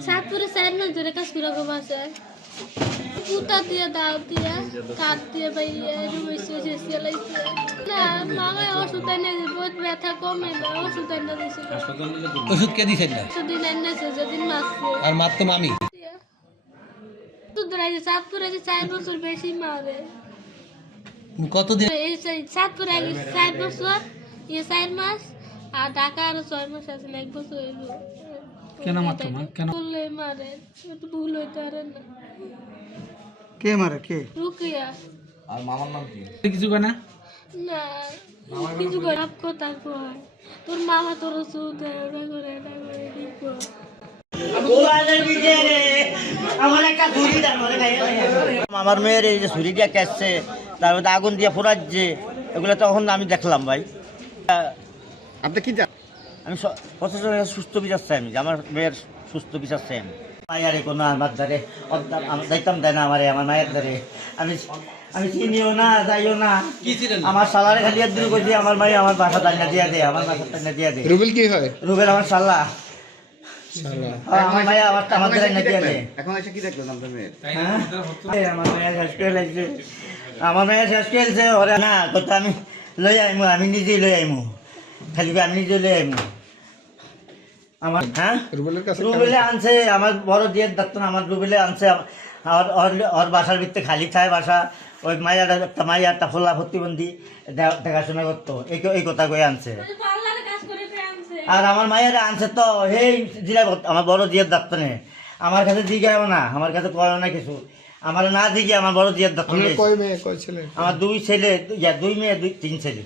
সাতপুরে চার মাস ধরে কাজ করে গো বাসায় পুতা দিয়ে দাও দিয়ে কাঠ দিয়ে বাইয়ে রুমেছে শেষে লাইছে না মামা ওষুধ এনে বহুত ব্যথা কমে না ওষুধ এনে দিয়েছিল ওষুধ কে দিছেন না সেদিন এনেছে যেদিন মাসছে আর মারতো মামি? তো ধরাইছে সাতপুরে যে চার বছর বেশি মারে কতদিন এই সাতপুরে আগে চার বছর ইয়ে চার মাস আর ঢাকা আরও ছয় মাস আছে এক বছর হইল কেন মারতো মা? কেন? বললে মারে একটু ভুল হইতে পারে না কে মারে কে রুকিয়া কিছু কয় না না কিছু করে সব কথা কয় তোর মামা তোর দেয় ওটা করে এটা করে ঠিক কর। আমার মেয়ের এই যে ছুরি দিয়ে কাটছে তার মধ্যে আগুন দিয়ে ফোড়াচ্ছে এগুলো তখন আমি দেখলাম ভাই। আপনি কি আমি প্রশাসনের কাছে সুস্থ বিচার চাই আমি যে আমার মেয়ের সুস্থ বিচার চাই আমি। মায়ের কোনো আমার ধারে যাইতাম দেয় না আমারে আমার মায়ের ধারে। আমি আমি চিনিও না যাইও না। আমার সালারে খালি দূর করছি আমার মাই আমার বাসা টান্না দিয়া দে আমার বাসা টান্না দিয়া দে। রুবেল কি হয়? রুবেল আমার সাল্লা আমার আমার আমার দিয়া মেয়ের? হ্যাঁ? আমার মেয়ে শেষ আমার ওরা না কথা আমি লই আইমু আমি নিজেই লই আইমু। খালি আমি নিজে লই আইমু। আমার হ্যাঁ? রুবেলের কাছে রুবেলে আনছে আমার বড় দিয়ের ডাক্তার আমার রুবেলে আনছে। আর ওর- বাসার ভিতরে খালি খায় বাসা। ওই একটা মাইয়া একটা ফোলা প্রতিবন্ধী দে- দেখাশোনা করতো। এই এই কথা কয়ে আনছে পার্লারে কাজ করে ফেলে আনছে আর আমার মায়ের আনছে তো এই জিরা আমার বড় জিয়ার ডাক্তার। আমার কাছে দিঘাও না আমার কাছে করো না কিছু। আমার না দিকে আমার বড় জিয়ার ডাক্তার আমার দুই ছেলে দুই মেয়ে দুই তিন ছেলে।